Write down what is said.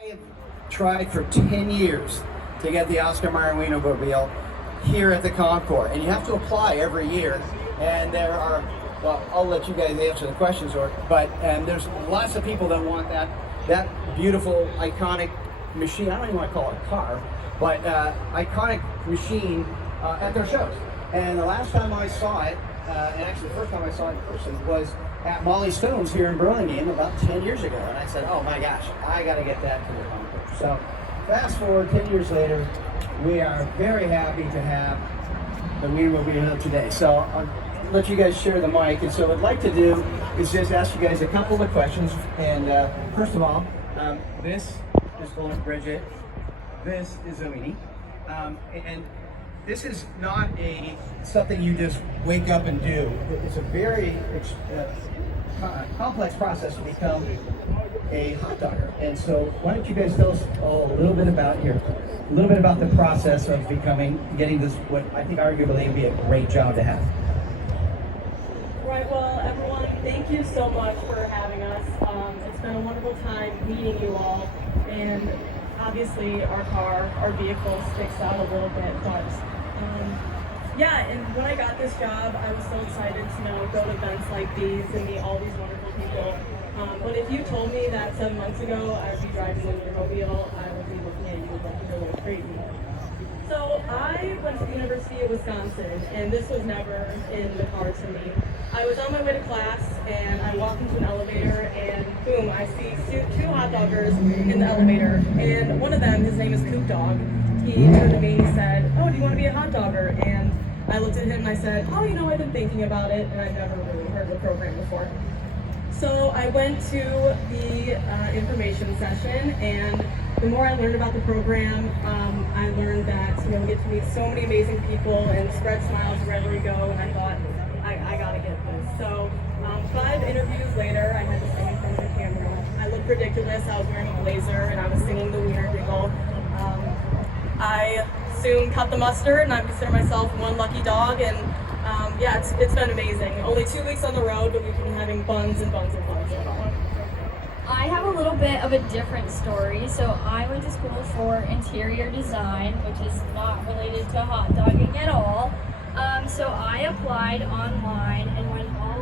I have tried for 10 years to get the Oscar Mayer Wienermobile here at the concours, and you have to apply every year. And there are, well, I'll let you guys answer the questions, but there's lots of people that want that beautiful, iconic machine. I don't even want to call it a car, but iconic machine at their shows. And the last time I saw it, and actually the first time I saw it in person, was at Molly Stone's here in Burlingame about 10 years ago. And I said, oh my gosh, I got to get that to the concours. So fast forward 10 years later, we are very happy to have the Wienermobile today. So I'll let you guys share the mic. And so what I'd like to do is just ask you guys a couple of questions. And first of all, this is going Bridget. This is Zoini. And this is not something you just wake up and do. It's a very complex process to become a hot dogger. And so why don't you guys tell us a little bit about the process of getting this, what I think arguably would be a great job to have. Right, well, everyone, thank you so much for having us. It's been a wonderful time meeting you all, and obviously our vehicle sticks out a little bit, but yeah, and when I got this job, I was so excited to go to events like these and meet all these wonderful people. But if you told me that 7 months ago I would be driving a Wienermobile, I would be looking at you like you're a little crazy. So I went to the University of Wisconsin, and this was never in the cards for me. I was on my way to class, and I walked into an elevator, and boom, I see two hot doggers in the elevator. And one of them, his name is Coop Dog, he turned to me and he said, oh, do you want to be a hot dogger? And I looked at him and I said, oh, I've been thinking about it, and I've never really heard of the program before. So I went to the information session, and the more I learned about the program, I learned that we get to meet so many amazing people and spread smiles wherever we go, and I thought, I gotta get this. So 5 interviews later, I had to sing in front of the camera. I looked ridiculous. I was wearing a blazer, and I was singing the Wiener Jingle. I soon cut the mustard, and I consider myself one lucky dog, and yeah, it's been amazing. Only 2 weeks on the road, but we've been having buns and buns and buns. I have a little bit of a different story. So I went to school for interior design, which is not related to hot dogging at all. So I applied online, and when all